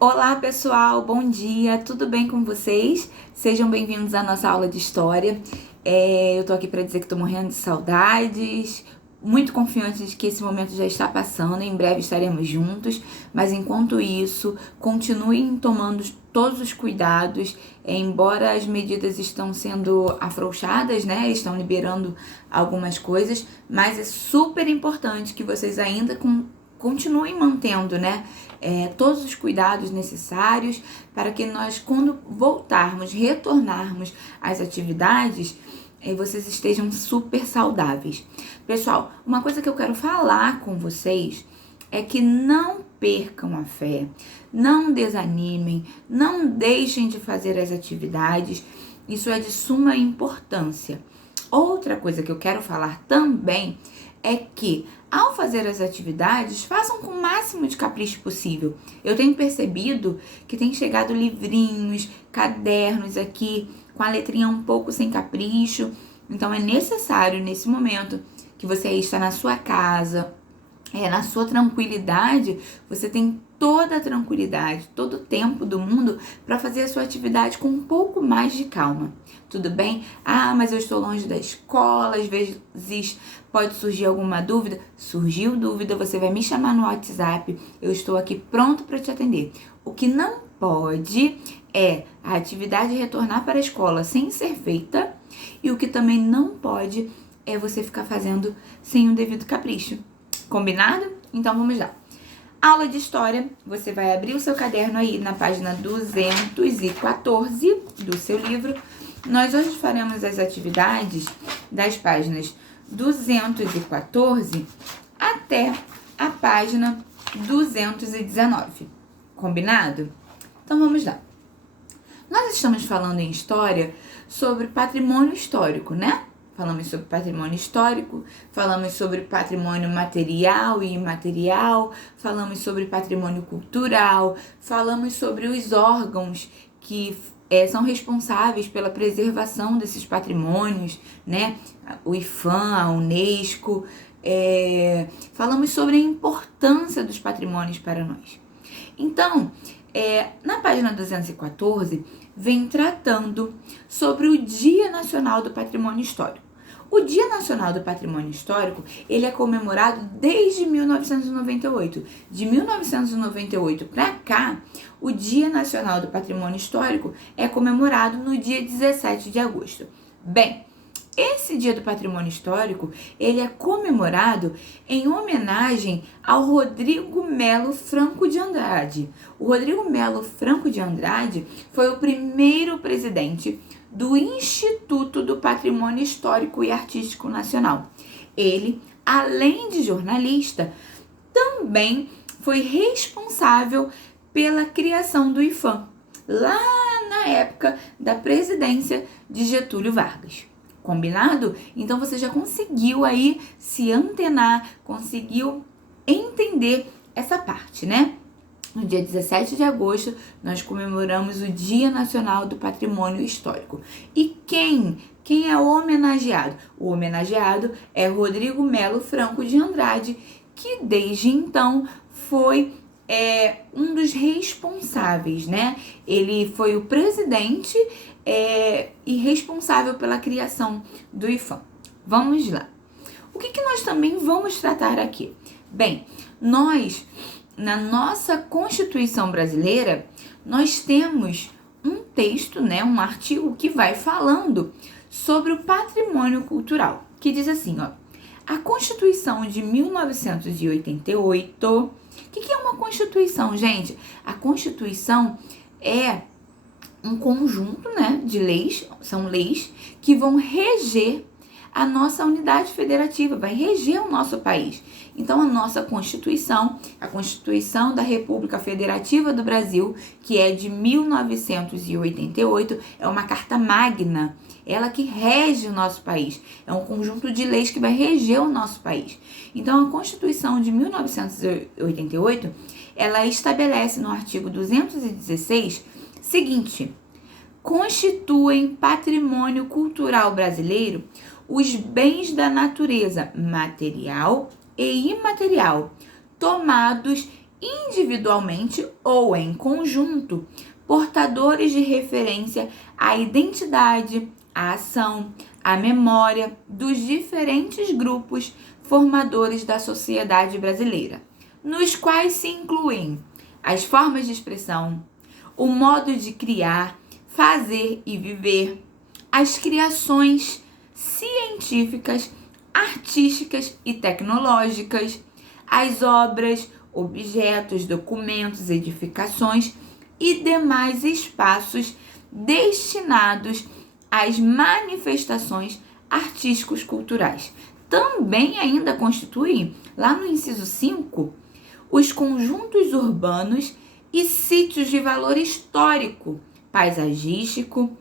Olá pessoal, bom dia, tudo bem com vocês? Sejam bem-vindos à nossa aula de história. Eu tô aqui para dizer que tô morrendo de saudades, muito confiante de que esse momento já está passando, em breve estaremos juntos, mas enquanto isso, continuem tomando todos os cuidados, embora as medidas estão sendo afrouxadas, né? Estão liberando algumas coisas, mas é super importante que vocês ainda continuem mantendo, né? Todos os cuidados necessários para que nós, quando voltarmos, retornarmos às atividades, vocês estejam super saudáveis. Pessoal, uma coisa que eu quero falar com vocês é que não percam a fé, não desanimem, não deixem de fazer as atividades, isso é de suma importância. Outra coisa que eu quero falar também é que, ao fazer as atividades, façam com o máximo de capricho possível. Eu tenho percebido que tem chegado livrinhos, cadernos aqui, com a letrinha um pouco sem capricho. Então, é necessário, nesse momento, que você aí está na sua casa, na sua tranquilidade, você tem toda a tranquilidade, todo o tempo do mundo para fazer a sua atividade com um pouco mais de calma. Tudo bem? Mas eu estou longe da escola, às vezes pode surgir alguma dúvida. Surgiu dúvida, você vai me chamar no WhatsApp, eu estou aqui pronto para te atender. O que não pode é a atividade retornar para a escola sem ser feita, e o que também não pode é você ficar fazendo sem o devido capricho. Combinado? Então vamos lá. Aula de história, você vai abrir o seu caderno aí na página 214 do seu livro. Nós hoje faremos as atividades das páginas 214 até a página 219. Combinado? Então vamos lá. Nós estamos falando em história sobre patrimônio histórico, né? Falamos sobre patrimônio histórico, falamos sobre patrimônio material e imaterial, falamos sobre patrimônio cultural, falamos sobre os órgãos que são responsáveis pela preservação desses patrimônios, né? O IPHAN, a Unesco, falamos sobre a importância dos patrimônios para nós. Então, na página 214, vem tratando sobre o Dia Nacional do Patrimônio Histórico. O Dia Nacional do Patrimônio Histórico, ele é comemorado desde 1998. De 1998 para cá, o Dia Nacional do Patrimônio Histórico é comemorado no dia 17 de agosto. Bem, esse Dia do Patrimônio Histórico, ele é comemorado em homenagem ao Rodrigo Melo Franco de Andrade. O Rodrigo Melo Franco de Andrade foi o primeiro presidente do Instituto do Patrimônio Histórico e Artístico Nacional. Ele, além de jornalista, também foi responsável pela criação do IPHAN, lá na época da presidência de Getúlio Vargas. Combinado? Então você já conseguiu aí se antenar, conseguiu entender essa parte, né? No dia 17 de agosto, nós comemoramos o Dia Nacional do Patrimônio Histórico. E quem é o homenageado? O homenageado é Rodrigo Melo Franco de Andrade, que desde então foi um dos responsáveis, né? Ele foi o presidente e responsável pela criação do IPHAN. Vamos lá. O que nós também vamos tratar aqui? Bem, na nossa Constituição brasileira, nós temos um texto, né, um artigo que vai falando sobre o patrimônio cultural, que diz assim, ó: a Constituição de 1988... O que é uma Constituição, gente? A Constituição é um conjunto, né, de leis, são leis que vão reger a nossa unidade federativa, vai reger o nosso país. Então, a nossa Constituição, a Constituição da República Federativa do Brasil, que é de 1988, é uma carta magna, ela que rege o nosso país. É um conjunto de leis que vai reger o nosso país. Então, a Constituição de 1988, ela estabelece no artigo 216 seguinte: constituem patrimônio cultural brasileiro os bens da natureza material e imaterial, tomados individualmente ou em conjunto, portadores de referência à identidade, à ação, à memória dos diferentes grupos formadores da sociedade brasileira, nos quais se incluem as formas de expressão, o modo de criar, fazer e viver, as criações científicas, artísticas e tecnológicas, as obras, objetos, documentos, edificações e demais espaços destinados às manifestações artísticos culturais. Também ainda constituem, lá no inciso 5, os conjuntos urbanos e sítios de valor histórico, paisagístico,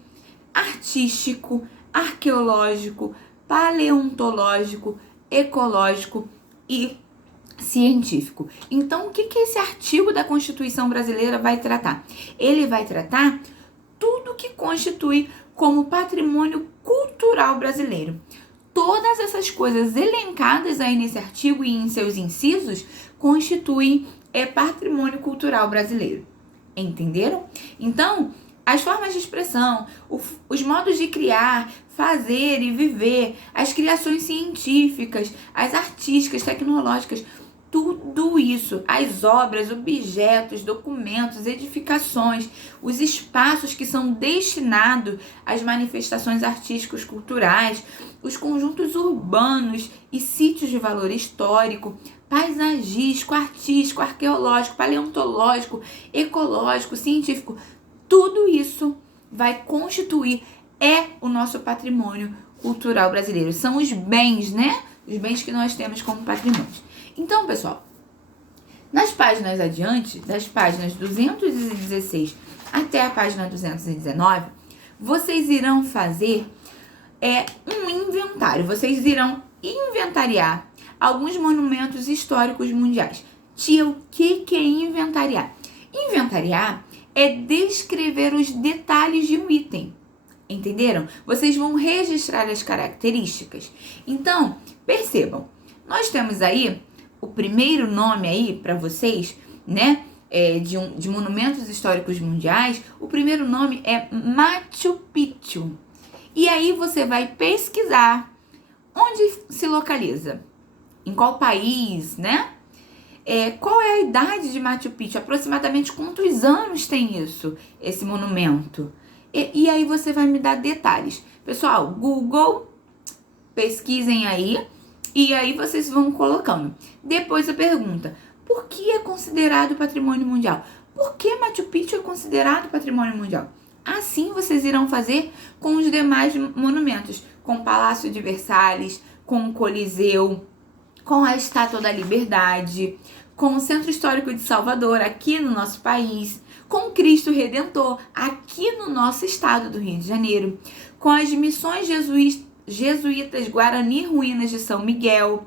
artístico, arqueológico, paleontológico, ecológico e científico. Então, o que esse artigo da Constituição Brasileira vai tratar? Ele vai tratar tudo que constitui como patrimônio cultural brasileiro. Todas essas coisas elencadas aí nesse artigo e em seus incisos constituem patrimônio cultural brasileiro. Entenderam? Então, as formas de expressão, os modos de criar, fazer e viver, as criações científicas, as artísticas, tecnológicas, tudo isso, as obras, objetos, documentos, edificações, os espaços que são destinados às manifestações artísticas culturais, os conjuntos urbanos e sítios de valor histórico, paisagístico, artístico, arqueológico, paleontológico, ecológico, científico, tudo isso vai constituir o nosso patrimônio cultural brasileiro. São os bens, né? Os bens que nós temos como patrimônio. Então, pessoal, nas páginas adiante, das páginas 216 até a página 219, vocês irão fazer um inventário. Vocês irão inventariar alguns monumentos históricos mundiais. Tia, o que é inventariar? Inventariar é descrever os detalhes de um item. Entenderam? Vocês vão registrar as características. Então, percebam, nós temos aí o primeiro nome aí para vocês, né, de monumentos históricos mundiais. O primeiro nome é Machu Picchu. E aí você vai pesquisar onde se localiza, em qual país, né? Qual é a idade de Machu Picchu? Aproximadamente quantos anos tem esse monumento? E aí você vai me dar detalhes. Pessoal, Google, pesquisem aí. E aí vocês vão colocando. Depois a pergunta, por que é considerado patrimônio mundial? Por que Machu Picchu é considerado patrimônio mundial? Assim vocês irão fazer com os demais monumentos, com o Palácio de Versalhes, com o Coliseu, com a Estátua da Liberdade, com o Centro Histórico de Salvador, aqui no nosso país, com o Cristo Redentor, aqui no nosso estado do Rio de Janeiro, com as missões jesuítas Guarani Ruínas de São Miguel,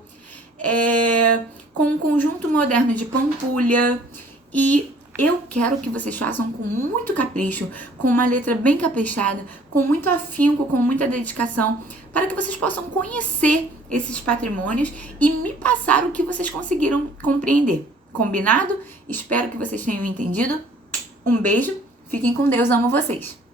com o Conjunto Moderno de Pampulha. E eu quero que vocês façam com muito capricho, com uma letra bem caprichada, com muito afinco, com muita dedicação, para que vocês possam conhecer esses patrimônios e me passar o que vocês conseguiram compreender. Combinado? Espero que vocês tenham entendido. Um beijo, fiquem com Deus, amo vocês!